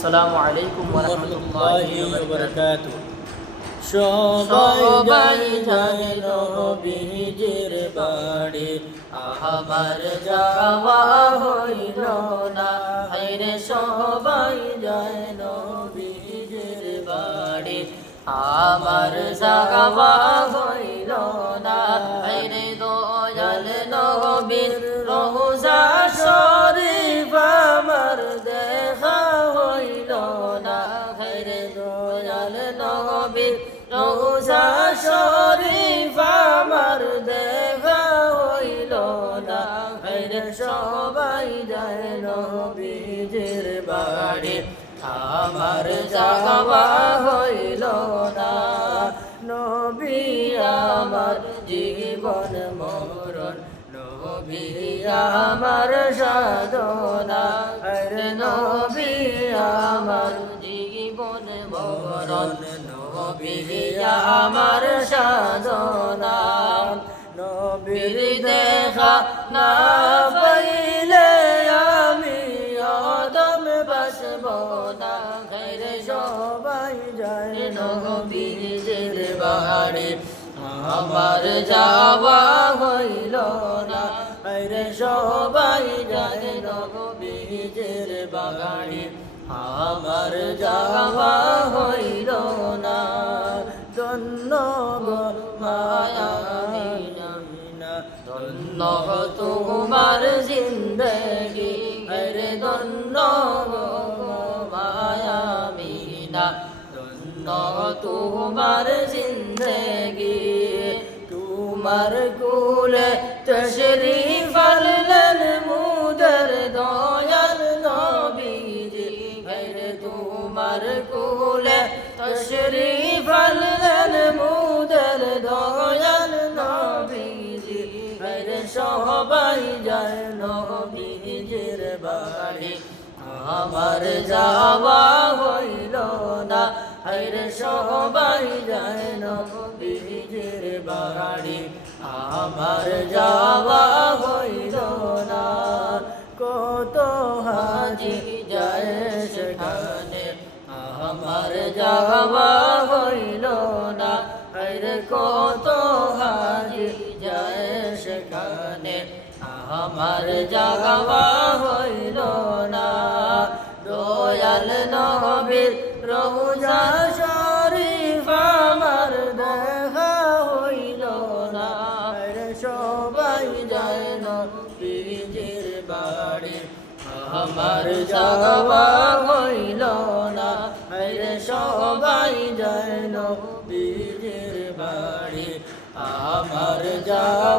আসসালামু আলাইকুম ওয়া রাহমাতুল্লাহি ওয়া বারাকাতুহু। সবাই যায় নবীজির বাড়ি, আমার যাওয়া হইল না। হায়রে সবাই যায় নবীজির বাড়ি, আমার যাওয়া হইল না। হায়রে দয়াল নবীর রওজা শরীফ আমার দেখা হইল না। হায়রে দয়াল নবীর রওজা শরীফ আমার দেখা হইল না। হায়রে সবাই যায় নবীজির বাড়ি, আমার যাওয়া হইল না। নবী আমার জীবন মরণ, নবী আমার সাধনা। আরে নবী আমার জীবন মরণ, নবী আমার সাধনা। নবীর দেখা না পাইলে আমি অদম বাসব না। হায়রে সবাই যায় নবীজির বাড়ি, আমার যাওয়া হইল না। হায়রে সবাই যায় নবীজির বাড়ি, আমার যাওয়া হইল না। ধন্য গো মায়া আমিনা, ধন্য তোমার জিন্দগি। আরে ধন্য গো মায়া আমিনা, ধন্য তোমার জিন্দগি। তোমার কুলে তশরীফ আনলেন মুদের দয়াল নবীজি। হায়রে তোমার কুলে তশরীফ আনলেন মুদের দয়াল নবীজি। হায়রে সবাই যায় নবীজির বাড়ি, আমার যাওয়া হইল না। হায়রে সবাই যায় নবীজির বাড়ি, আমার যাওয়া হইল না। কত হাজি যায় সেখানে, আমার যাওয়া হইল না। হায়রে কত হাজি যায় সেখানে, আমার যাওয়া হইল না। দয়াল নবীর রওজা শরীফ আমার দেখা হইল না। হায়রে সবাই যায় নবীজির বাড়ি, আমার যাওয়া হইল না। হায়রে সবাই যায় নবীজির বাড়ি, আমার যাওয়া